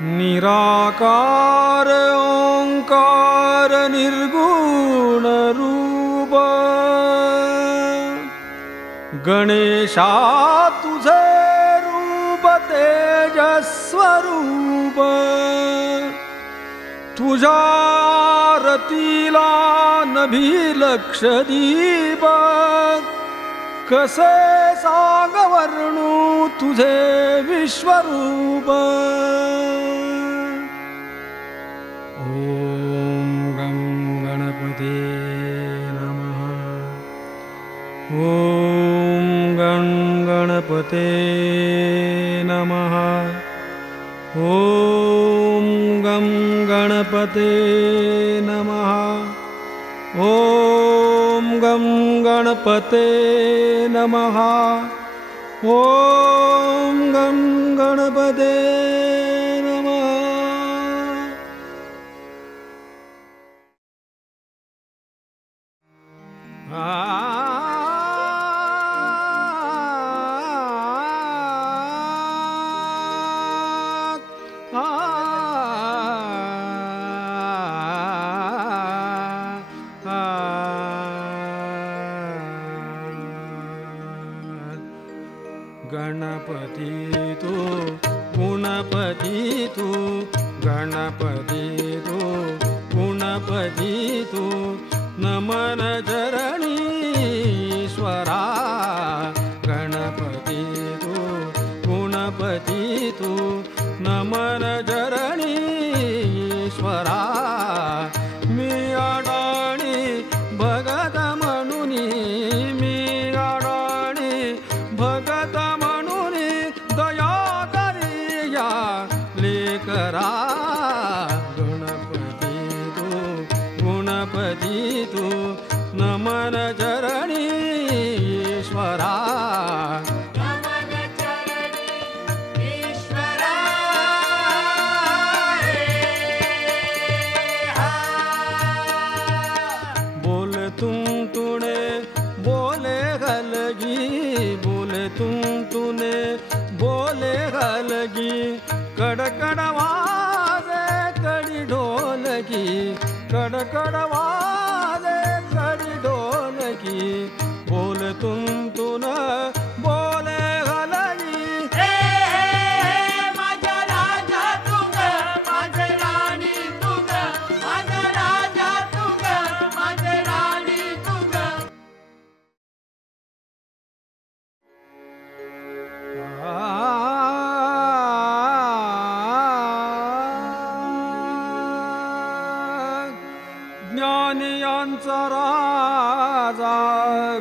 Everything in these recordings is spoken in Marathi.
निराकार ओंकार निर्गुण रूप गणेशा तुझे रूप तेजस्वरूप तुझ्या रतीला नभी लक्ष दीप कसे सांग वर्णू तुझे विश्वरूप ओम गं गणपते नमः ओम गं गणपते नमः ओम गं गणपते नमः ओम गं गणपते नमः ओम गं गणपते नमः गणपती तू गुणपती तू गणपती तू गुणपती तू नमन चरणीश्वरा गणपती तू गुणपती तू नमन चरणीश्वरा मी अडाणी भगत म्हणूनी मी अडाणी भगत म्हणूनी दया करिया लेकरा गणपती तू गुणपती तू नमन चरणीश्वरा तुम तूने बोले गलगी बोले तुम तूने बोले गलगी कड़कड़ वाजे कड़ी ढोलकी कड़कड़ वाजे कड़ी ढोलकी बोल तुम तूने बोले गलगी माझा राजा तुग माझे राणी तुग माझा राजा तुग माझे राणी तुग ज्ञानियांचा राजा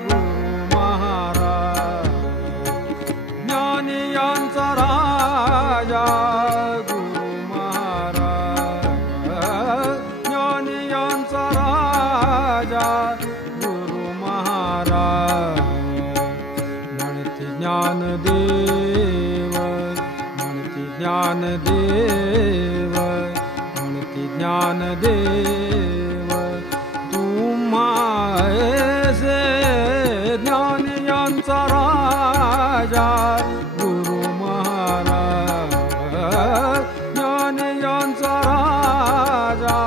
गुरु महाराज ज्ञानियांचा राजा गुरु महाराज ज्ञानियांचा राजा गुरु महाराज म्हणती ज्ञानदेव म्हणती ज्ञानदेव म्हणती ज्ञानदेव तुम्हासे ज्ञानियांचा राजा गुरु महाराज ज्ञानियांचा राजा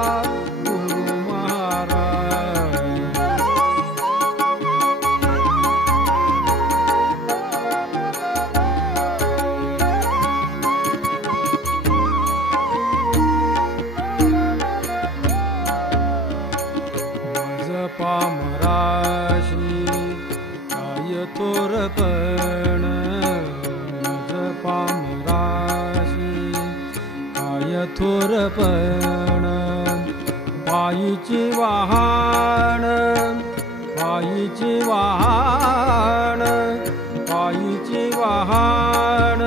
गुरु महाराज पामराशी काय थोरपण पामराशी काय थोरपण पायीची वाहन पायीची वाहन पायीची वाहन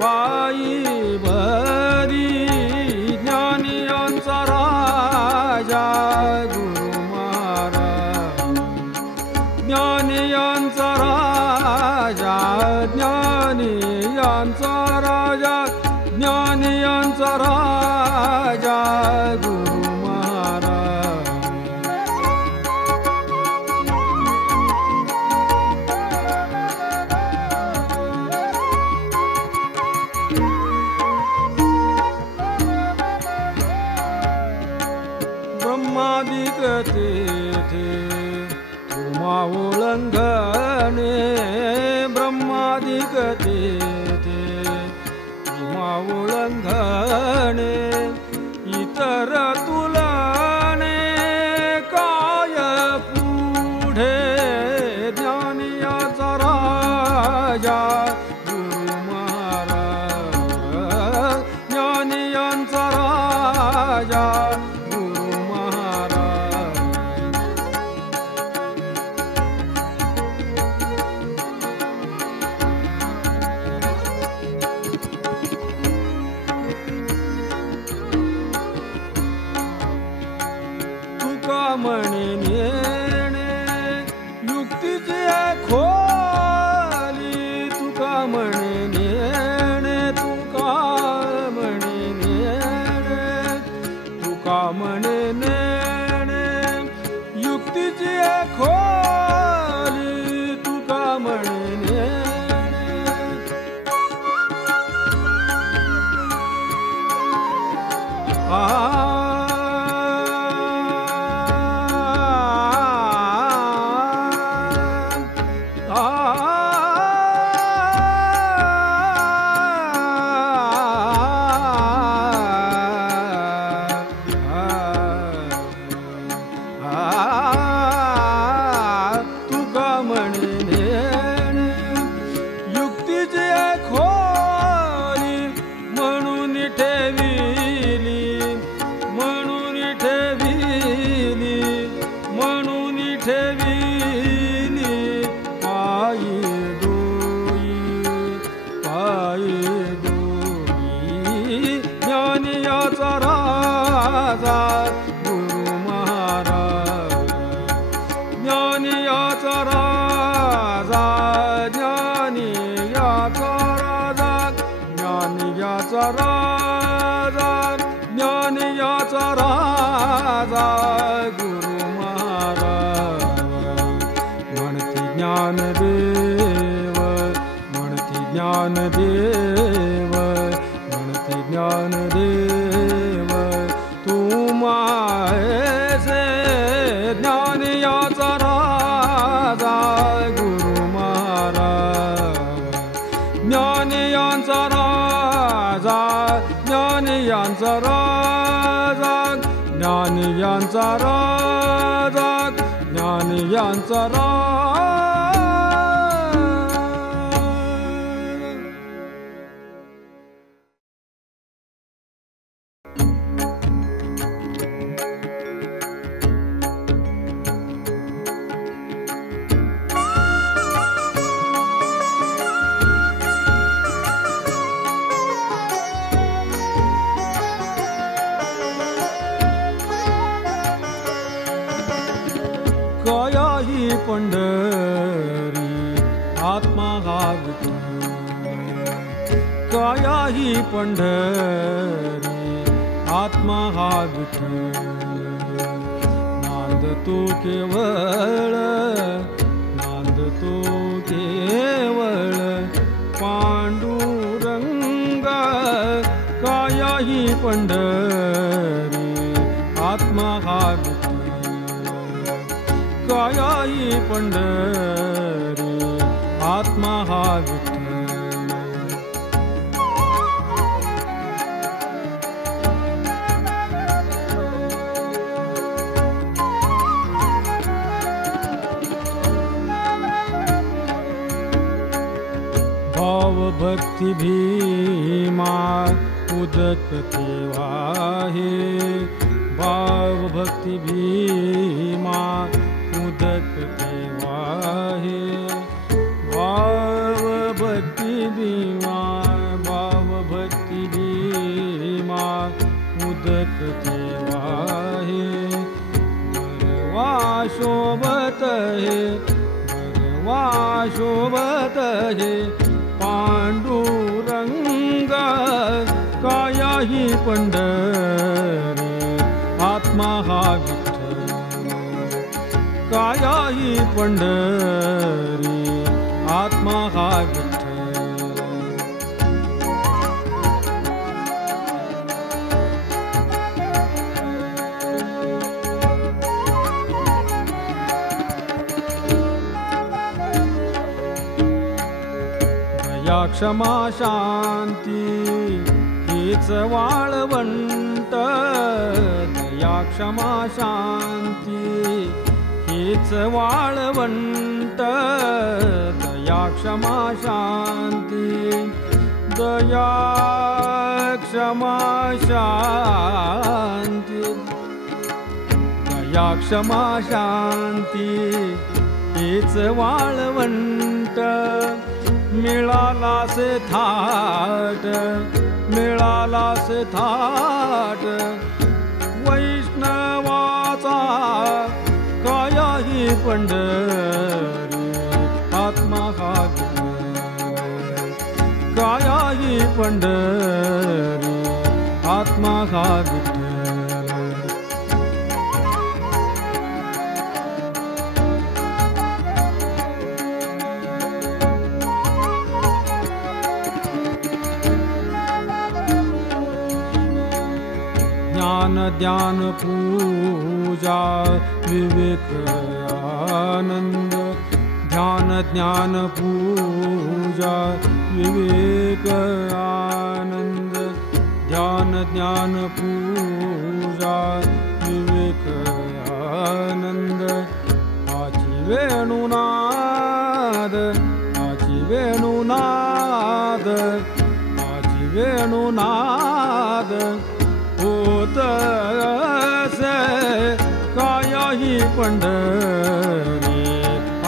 पायी भरी ज्ञानियांचा राजा गुरु महाराज ज्ञानियांचा राजा ज्ञानियांचा राजा ज्ञानियांचा राजा गुरु महाराज तेथे उमा ओळंगणे ब्रह्मादिक तेथे उमा ओळंगणे इतर तुलने काय पुढे ज्ञानियाचा राजा गुरु महाराज ज्ञानियांचा राजा गुरु महाराज तुका म्हणे नेणे युक्तीची खोली तुका म्हणे नेणे तुका म्हणे नेणे तुका म्हणे नेणे युक्तीची खोली तुका म्हणे नेणे तुका म्हणे नेणे युक्तीची खोली म्हणून ठेविली म्हणून ठेविली म्हणून ठेविली पायी दोई ज्ञानियाचा राजा गुरु महाराज ज्ञानियाचा राजा ज्ञानियाचा राजा ज्ञानियाचा राजा ज्ञानियाचा राजा गुरु महाराज म्हणती ज्ञानदेव म्हणती ज्ञानदेव म्हणती ज्ञानदेव तू मायसे ज्ञानियाचा राजा गुरु महाराज ज्ञानियांचा राजा ज्ञानियांचा राजा ज्ञानियांचा राजा ज्ञानियांचा राजा कायाही पंढरी आत्मा हा विठ्ठल कायाही पंढरी आत्मा हा विठ्ठल नांदतो केवळ नांदतो केवळ पांडुरंग कायाही पंढरी आत्मा हा विठ्ठल कायाही पंढरी आत्मा हा विठ्ठल भाव भक्ती भीमा उदकते वाहे भाव भक्ती भीमा उदकते वाहे भाव भक्ती भीमा उदकते वाहे भरवा शोभत है भरवा शोभत है पांडुरंग कायाही पंढरी आत्मा हा विठ्ठल कायाही पंढरी आत्मा हा विठ्ठल क्षमा शांती हीच वाळवंट, दया क्षमा शांती हीच वाळवंट, दया क्षमा शांती, दया क्षमा शांती, दया क्षमा शांती हीच वाळवंट, मिळालासे थाट, मिळालासे थाट, वैष्णवाचा काया ही पंढरी, आत्मा हा विठ्ठल, काया ही पंढरी, आत्मा हा विठ्ठल. ज्ञान ध्यान पूजा विवेक आनंद, ध्यान ज्ञान पूजा विवेक आनंद, ध्यान ज्ञान पूजा विवेक आनंद, आची वेणुनाद, आची वेणुनाद, आची वेणुनाद, होत असे काया ही पंढरी,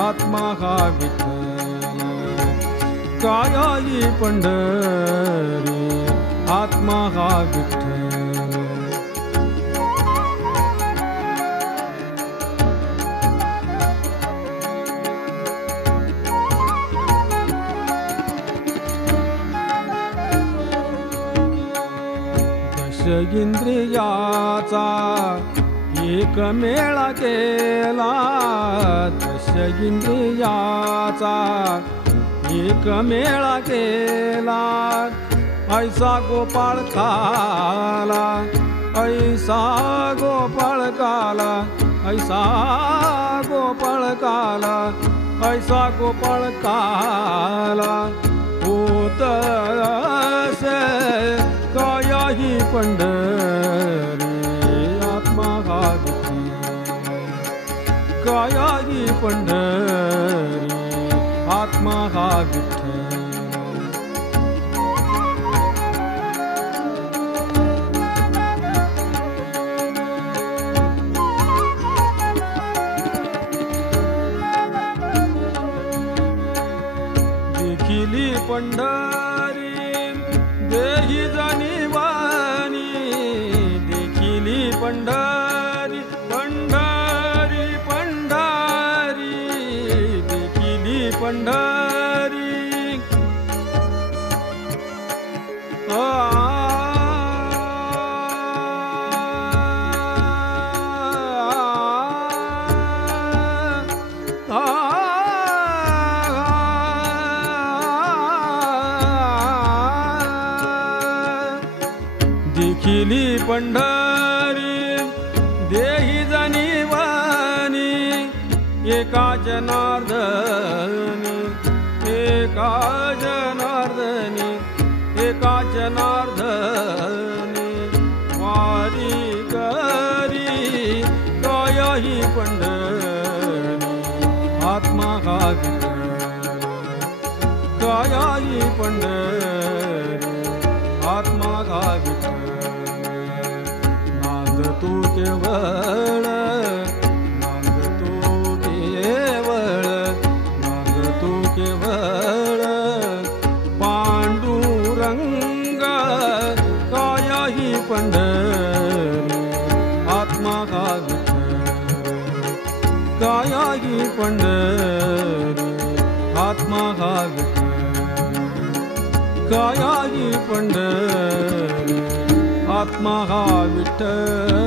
आत्मा हा विठ्ठल, काया ही पंढरी, आत्मा हा विठ्ठल. दश इंद्रियाचा एक मेळा केला, दश इंद्रियाचा एक मेळा केला, ऐसा गोपाळ काला, ऐसा गोपाळ काला, ऐसा गोपाळ काला, ऐसा गोपाळ काला, होत असे काया ही पंढरी, आत्मा हा विठ्ठल, काया ही पंढरी, आत्मा हा विठ्ठल. देखिली पंढरी देही जाणीवानी, देखिली पंढरी, पंढरी पंढरी, देखिली पंढरी, देखिली पंढरी देही जाणीवानी, एका जनार्दनी, एका जनार्दनी, एका जनार्दनी, वारी करी काया ही पंढरी, आत्मा हा विठ्ठल, काया ही पंढरी, आत्मा हा विठ्ठल. नांदतो केवळ, नांदतो केवळ, नांदतो केवळ, पांडुरंग काया ही पंढरी, आत्मा हा विठ्ठल, काया ही पंढरी, आत्मा हा विठ्ठल, काया ही पंढरी, आत्मा हा विठ्ठल.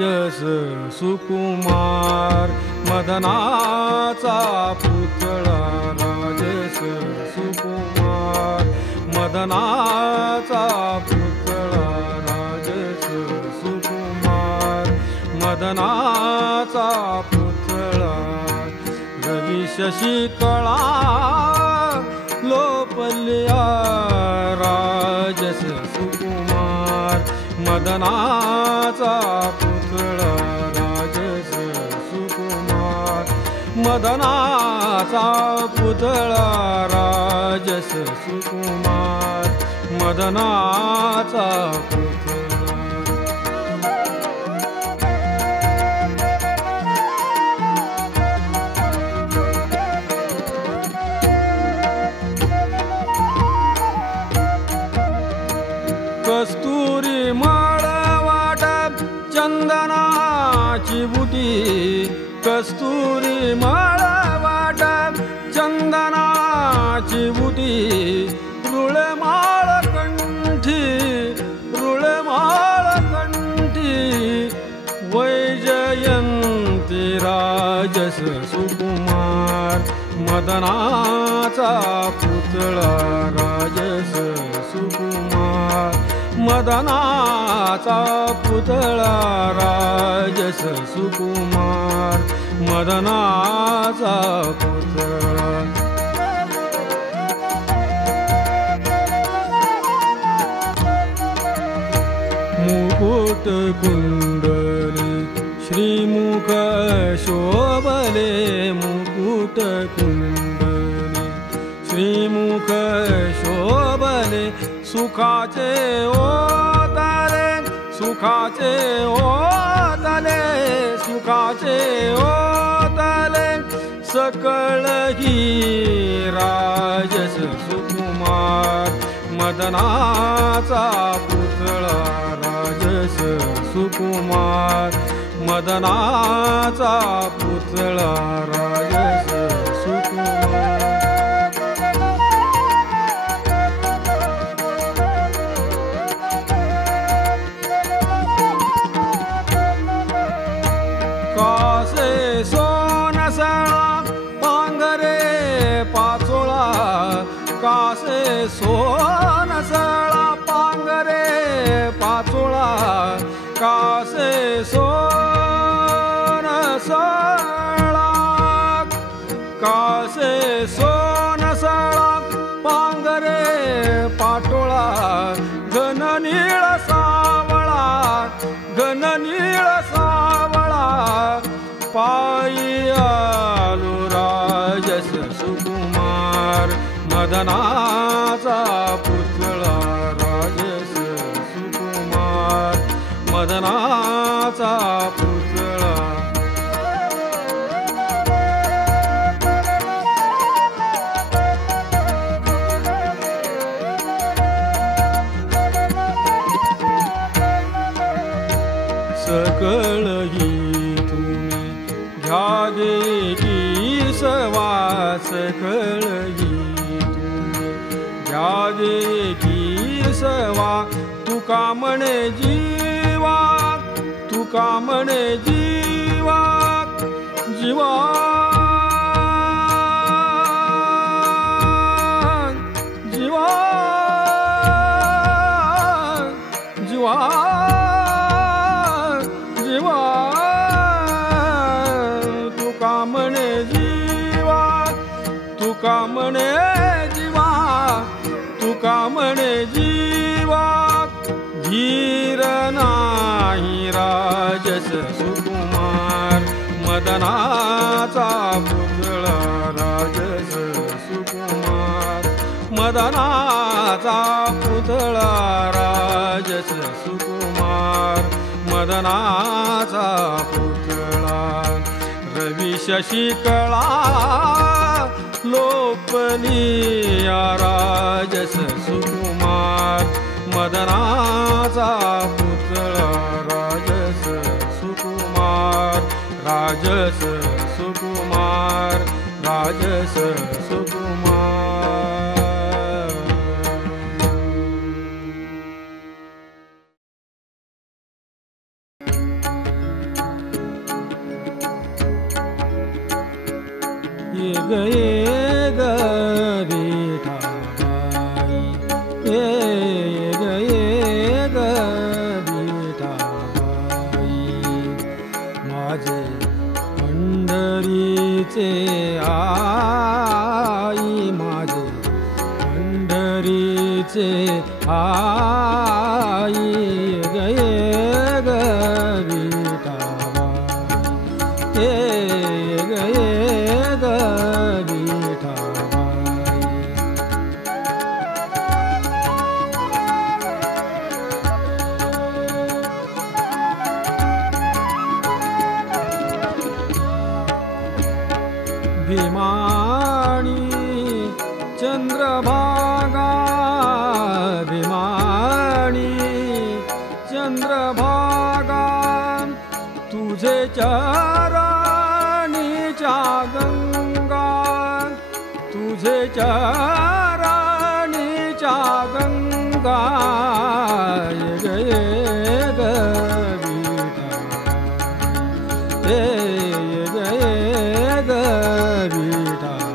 राजस सुकुमार मदनाचा पुतळा राजस सुकुमार मदनाचा पुतळा राजस सुकुमार मदनाचा पुतळा रवी शशी कळा लोपल्या राजस सुकुमार मदनाचा पुतळा राजस सुकुमार मदनाचा पुतळा राजस सुकुमार मदनाचा पुतळा कस्तुरी मळवाट चंदनाची बुटी कस्तुरी मळवाट चंदनाची बुटी रुळमाळ कंठी वैजयंती राजस सुकुमार मदनाचा पुतळा राजस सुकुमार मदनाचा पुतळा राजस सुकुमार मदनाचा पुतळा मुकुट कुंडली श्रीमुख शोभले मुकुट कुंडली श्रीमुख शोभले सुखाचे ओतले सुखाचे ओतले सुखाचे ओतले सकळ ही राजस सुकुमार मदनाचा पुतळा राजस सुकुमार मदनाचा पुतळा राजस सुकुमार कासे सोनसळा पांगरे पाचोळा कासे सोनसळा पांगरे पाचोळा कासे सोनसळा कासे सोनसळा पांगरे पाटोळा घन नीळ सावळा घन नीळ सावळा पायी आलो राजस सुकुमार मदनाचा पुतळा राजस सुकुमार मदनाचा पुतळा सकळ ही तुम्ही घ्यागे की सवास सकळ घ्यागे की सवा तुका म्हणे जीवा तुका म्हणे जीवा जीवा जीवा जीवा जीवा तुका म्हणे जीवा तुका म्हणे जीवा तुका म्हणे जीवा धीर नाही राजस सुकुमार मदनाचा पुतळा राजस सुकुमार मदनाचा पुतळा राजस सुकुमार मदनाचा पुतळा रवी शशी कळा लोपलिया राजस सुकुमार मदनाचा पुतळा राजस सुकुमार राजस सुकुमार राजस सुकुमार ये ग विठाबाई, ये ग विठाबाई. माझे पंढरीचे आई, माझे पंढरीचे आई, ये ग विठाबाई, ये ग विठाबाई. भीमानी चंद्रभागा, भीमानी चंद्रभागा, तुझे चरणीच्या गंगा, तुझे चरणीच्या गंगा, ये ग विठाबाई, ये ग विठाबाई.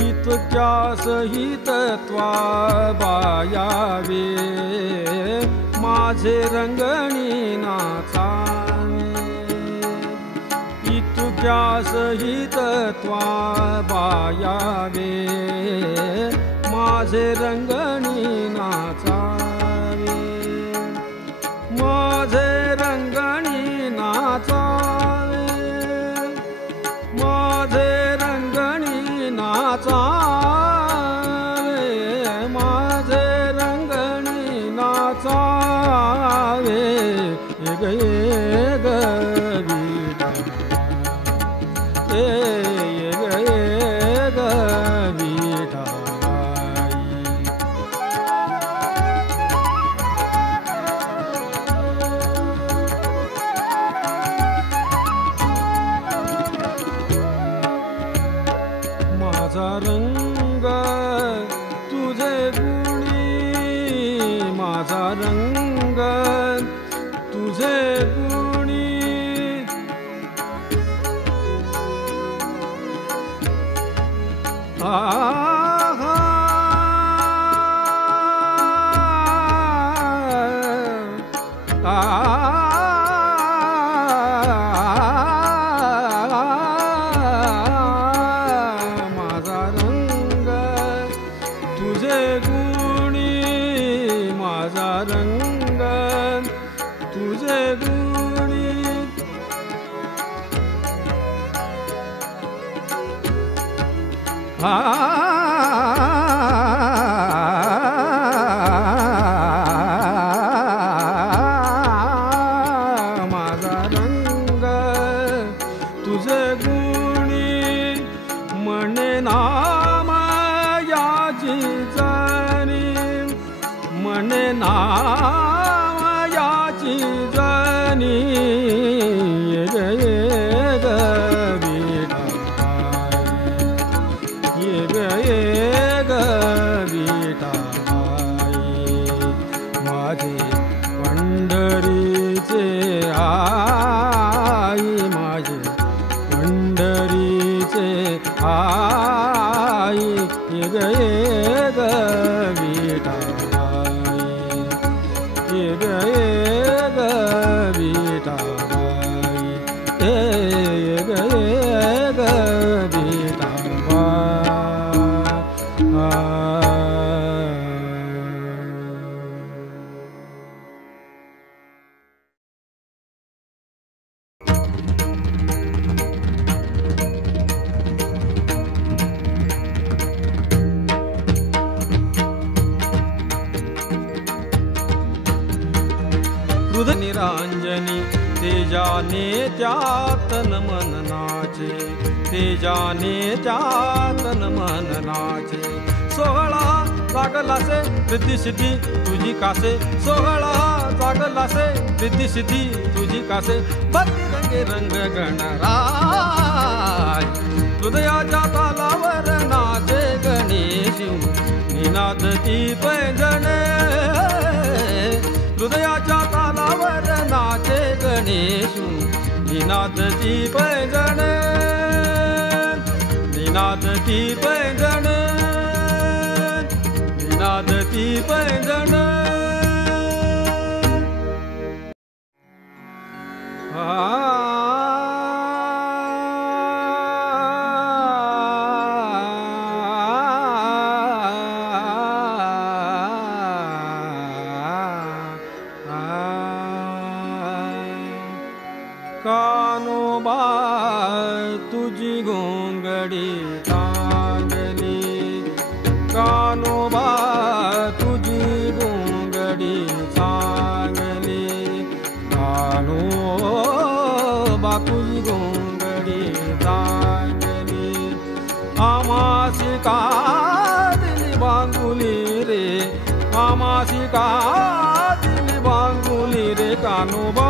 इतक्या सहित त्वा बायावे, माझे रंगणी नाचावे. इतक्या सहित त्वा बायावे, माझे रंगणी नाचावे, माझे रंगणी नाचावे, माझे रंगणी नाचावे, माझे रंगणी नाचावे, ये ग विठाबाई, ये ग विठाबाई. माझा रंग तुझे गुणी, माझा रंग तुझे गुणी, आहा माझा रंग तुझे गुणी, माझा रंग तुझे गुणी. माझा रंग तुझे गुणी, म्हणे नाम याची जनी, म्हणे नाम याची जनी, ये ग विठाबाई, ये ग विठाबाई. माझे पंढरीचे आई, माझे पंढरीचे आई, ये ग विठाबाई, ये ग विठाबाई, ये ग निरांजनी तेजाने त्यातन मन नाचे, तेजाने त्यातन मन नाचे. सोहळा जागलासे रिद्धी सिद्धी तुझी कासे, सोहळा जागलासे रिद्धी सिद्धी तुझी कासे. बत्ती रंग गणराय, हृदयाच्या तालावर नाचे गण निनादती पैंजण हृदयाच्या तालावर नाचे गणेशू निनादती पैंजण निनादती पैंजण निनादती पैंजण कानोबा तुझी घोंगडी चांगली कानोबा तुझी घोंगडी चांगली कानोबा तुझी घोंगडी चांगली आमासी का दिली बांगुली रे आमासी का दिली बांगुली रे कानोबा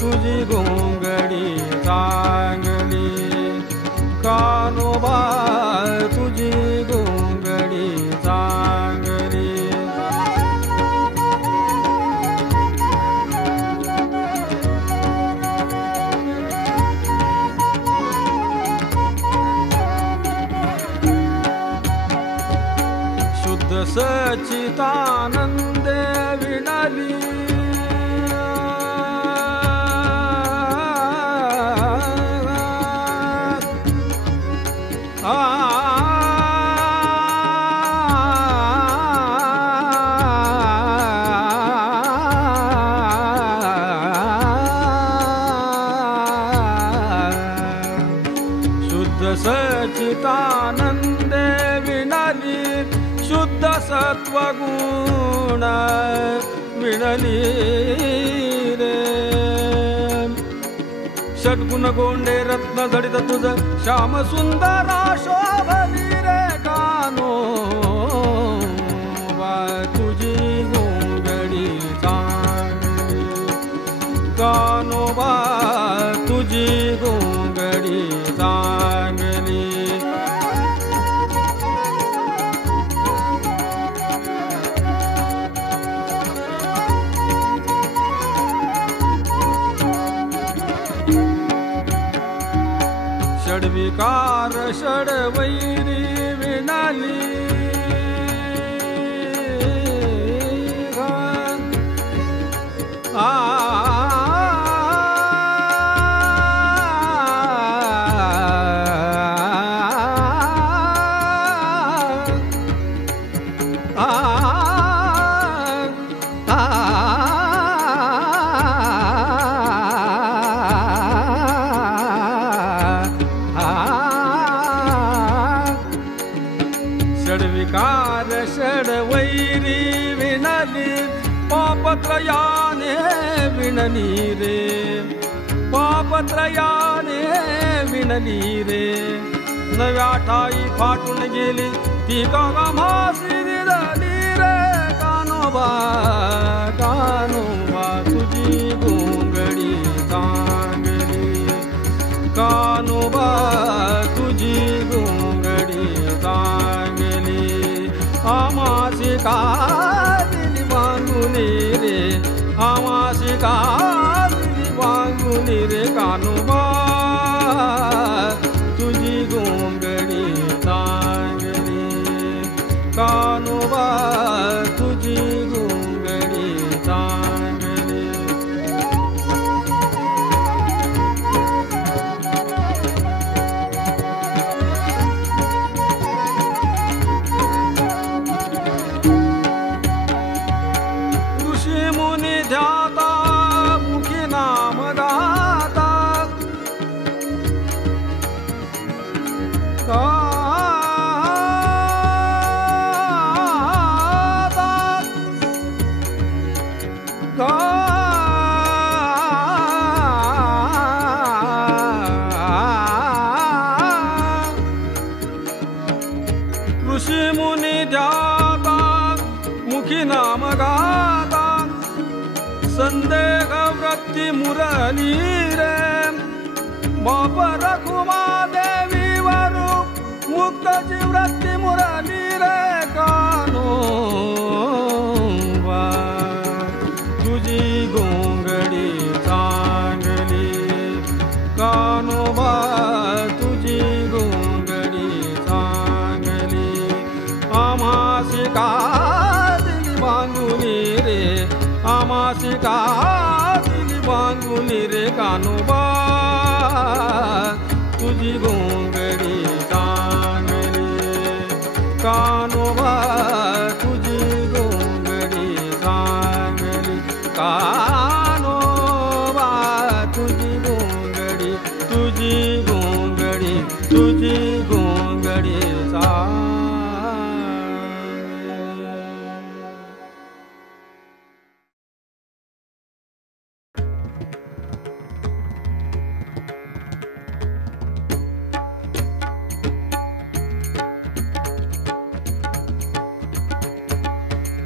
तुझी घोंगडी चांगली कानोबा तुझी घोंगडी चांगली शुद्ध सच्चिदानंदे विणाली शुद्ध सच्चिदानंदे विणाली शुद्ध सत्वगुण विणली रे षड्गुण गोंडे रत्न जडित तुझ श्याम सुंदरा शोभली रे कानोबा तुझी घोंगडी चांगली कानोबा तुझी घोंगडी चांगली षड्विकार षड्वैरी विणाली षड्विकार षड्वैरी विणली पापत्रयाने विणली रे पापत्रयाने विणली रे नव्या ठाई फाटून गेली ती कामासी दिली रे कानोबा कानोबा तुझी घोंगडी चांगली कानोबा तुझी घोंगडी चांगली आमासी का दिली बांगुली रे आमासी का दिली बांगुली रे कानोबा तुझी घोंगडी चांगली कानोबा तुझी घोंगडी चांगली मुनी ध्याता मुखी नाम गाता ऋषी मुनी ध्याता मुखी नाम गाता संदेह वृत्ती मुरली रे बाप रखुमा देवी वरु मुक्तची वृत्ती मुरली कानोबा तुझी गोंगडी चांगली कानोबा तुझी गोंगडी तुझी गोंगडी तुझी गोंगडी चांगली.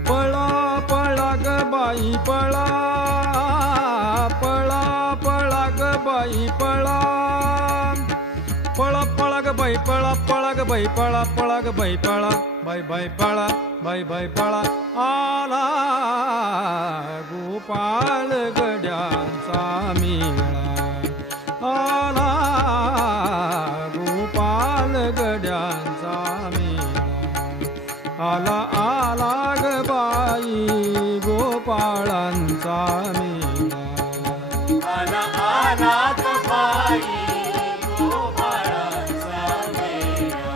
पळा पळा ग बाई पळा पळा पळा ग बाई पळा पळा पळा ग बाई पळा पळा ग बाई पळा पळा ग बाई पळा बाई बाई पळा बाई बाई पळा. आला गोपाळ गड्यांचा मेळा आला गोपाळ गड्यांचा मेळा आला आला ग बाई गोपाळांचा मेळा आला आला ग बाई गोपाळांचा मेळा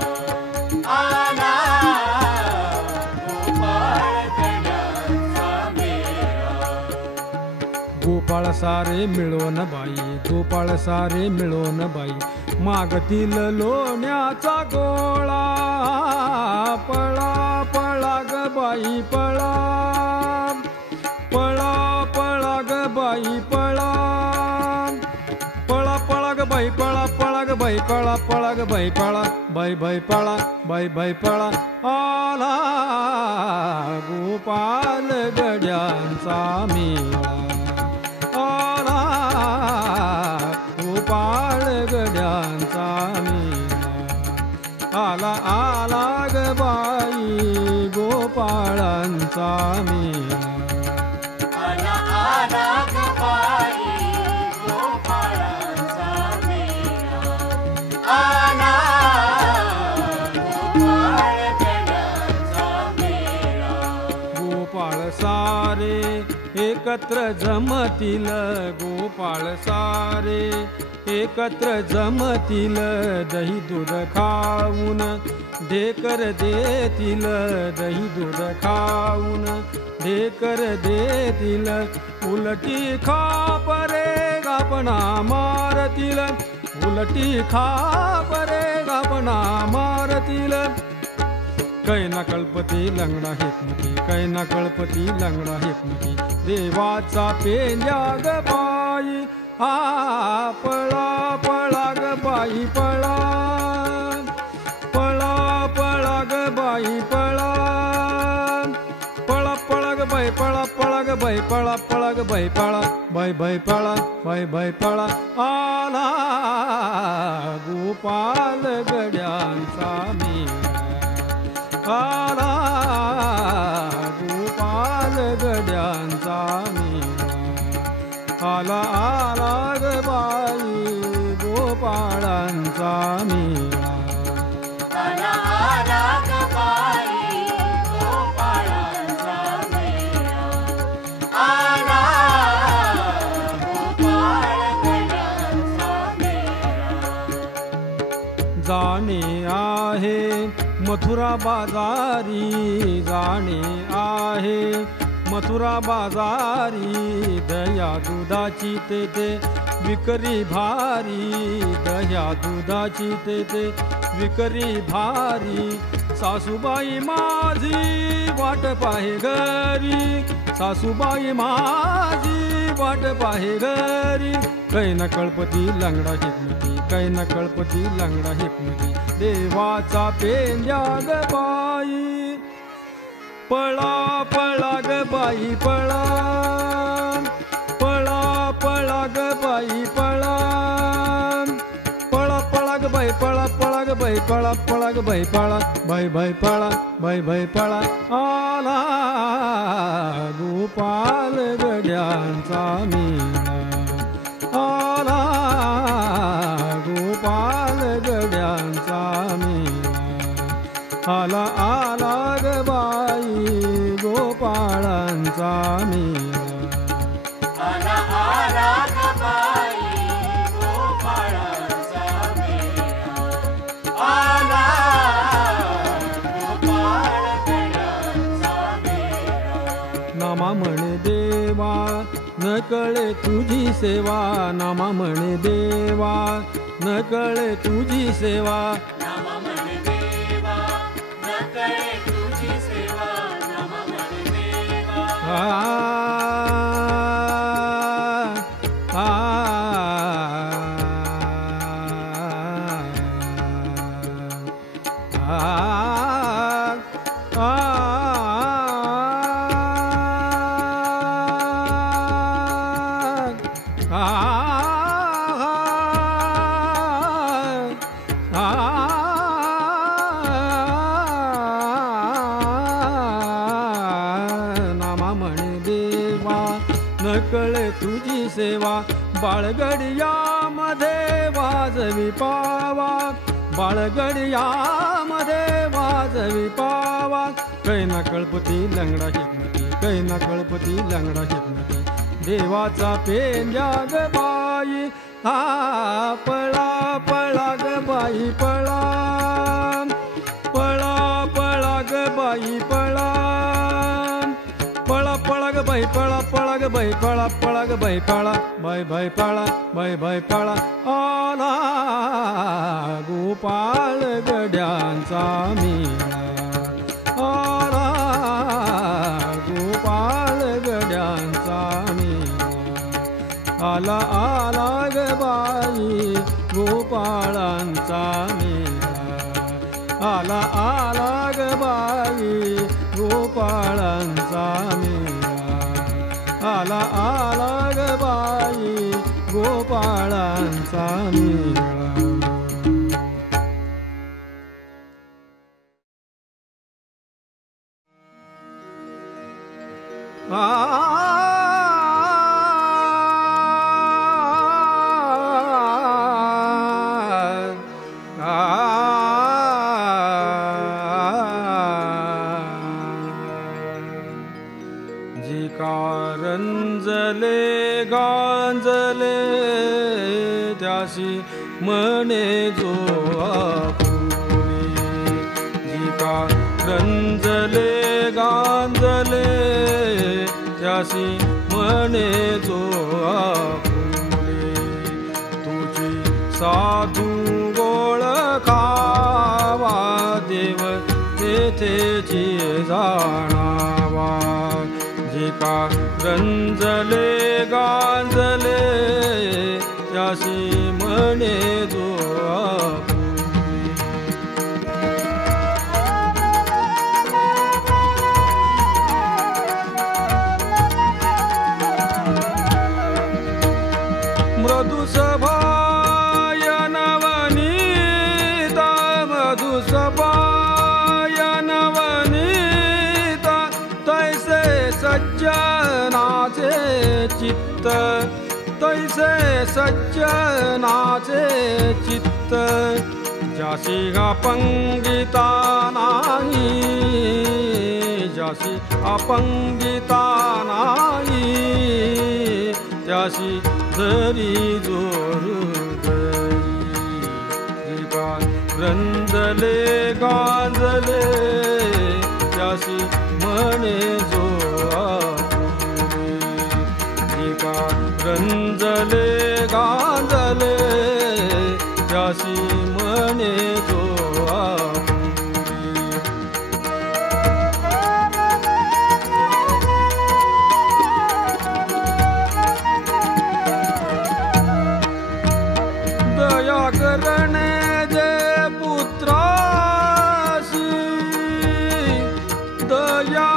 आला गोपाळ गड्यांचा मेळा. गोपाळ सारे मिळून बाई गोपाळ सारे मिळून बाई मागतील लोण्याचा गोळा पळा पळा ग बाई पळा पळा पळा ग बाई पळा पळा पळा ग बाई पळा पळा ग बाई पळा पळा ग बाई पळा बाई बाई पळा बाई बाई पळा. आला गोपाल गड्यांचा मेळा आला गोपाळ गड्यांचा मेळा आला आला ग बाई गोपाळांचा मेळा आला आला ग बाई गोपाळांचा मेळा आला गोपाळ गड्यांचा मेळा. गोपाळ सारे एकत्र जमतील गोपाळ सारे एकत्र जमतील दही दूध खाऊन ढेकर देतील दही दूध खाऊन ढेकर देतील उलटी खापरे गापणा मारतील उलटी खापरे गापणा मारतील. कै ना कळपती लंगडा हेकमती कै ना कळपती लंगडा हेकमती देवाचा पेंड्या ग बाई आ पळा पळा ग बाई पळा पळा पळा ग बाई पळा पळा पळा ग बाई पळा पळा ग बाई पळा पळा ग बाई पळा बाई बाई पळा बाई बाई पळा. आला गोपाल गड्यांचा मेळा आला गोपाल गड्यांचा मेळा आला आला ग बाई गोपाळांचा मेळा आला आला ग बाई गोपाळांचा मेळा आला गोपाळ गड्यांचा मेळा. जाणे आहे मथुरा बाजारी जाणे आहे मथुरा बाजारी दह्या दुधाची तेथे विकरी भारी दह्या दुधाची तेथे विकरी भारी. सासूबाई माझी वाट पाहे घरी सासूबाई माझी वाट पाहे घरी. कै न कळपती लंगडा हेकमती कै न कळपती लंगडा हेकमती देवाचा पेंड्या ग बाई पळा पळा ग बाई पळा पळा पळा ग बाई पळा पळा पळा ग बाई पळा पळा ग बाई पळा पळा ग बाई पळा बाई बाई पळा बाई बाई पळा. आला गोपाल गड्यांचा मेळा आला गोपाल गड्यांचा मेळा आला आला ग बाई गोपाळांचा मेळा आला आला ग बाई गोपाळांचा मेळा आला गोपाळ नामा म्हणे देवा न कळे तुझी सेवा, नामा म्हणे देवा न कळे तुझी सेवा, नामा म्हणे देवा न कळे तुझी सेवा, नामा म्हणे देवा. नामा म्हणे देवा न कळे तुझी सेवा, बाळगडियामध्ये वाजवी पावा, बाळगडियामध्ये वाजवी पावा. कै ना कळपती लंगडा शिकमती, कै ना कळपती लंगडा शिकमती, देवाचा पेंजा ग बाई. पळा पळा ग बाई पळा, पळा पळा ग बाई पळा, पळा पळा ग बाई पळा, पळा ग बाई पळा, पळा ग बाई पळा, बाई बाई पळा, बाई बाई पळा. आला गोपाळ गड्यांचा मेळा, आला गोपाळ गड्यांचा मेळा, आला आला ग बाई गोपाळांचा मेळा, आला आला ग बाई गोपाळांचा मेळा, आला आला ग बाई गोपाळांचा मेळा. जी कारंजले गांजले त्याशी म्हणे जो आपुले, जी कारंजले गांजले त्याशी म्हणे जो आपुले. तुझी साधू गोळ खावा देव तेथेची जाणावा, जे कारंजले गांजले त्याशी म्हणे जो आपुले. मृदु सभाय नवनीता, मधु सभाय नवनीता, तैसे सज्जनाचे चित्त, तैसे सज्जनाचे चित्त, जासी अपंगिता नाही, जासी अपंगिता नाही, त्याशी जरी जोर गई. जी कारंजले गांजले त्याशी म्हणे जो आपुले, जी कारंजले गांजले त्याशी म्हणे जो आपुले. दया करणे जे पुत्रासी, दया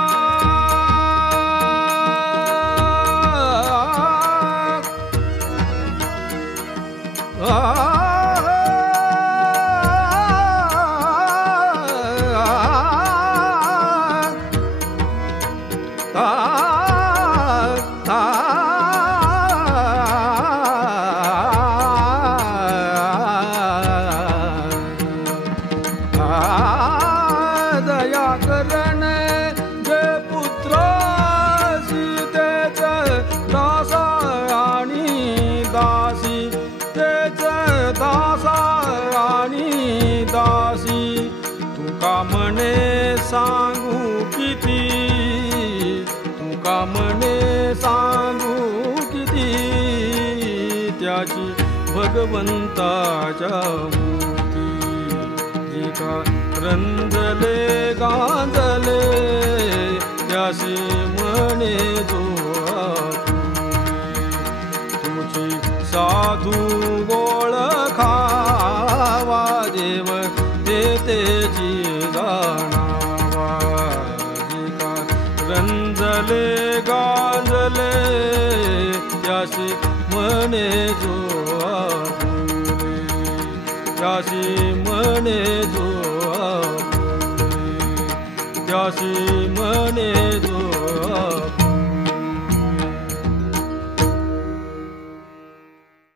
दया करणे जे पुत्रासी तेच दासा आणि दासी, तेच दासा आणि दासी. तुका म्हणे सांगू किती, तुका म्हणे सांगू किती त्याची भगवंताच्या मुठी एका रंजले गांजले त्याशी म्हणे जो तुझी साधू ओळखावा देव तेची जाणावा एका रंजले गांजले त्याशी म्हणे जो त्याशी म्हणे जो त्याशी म्हणे जो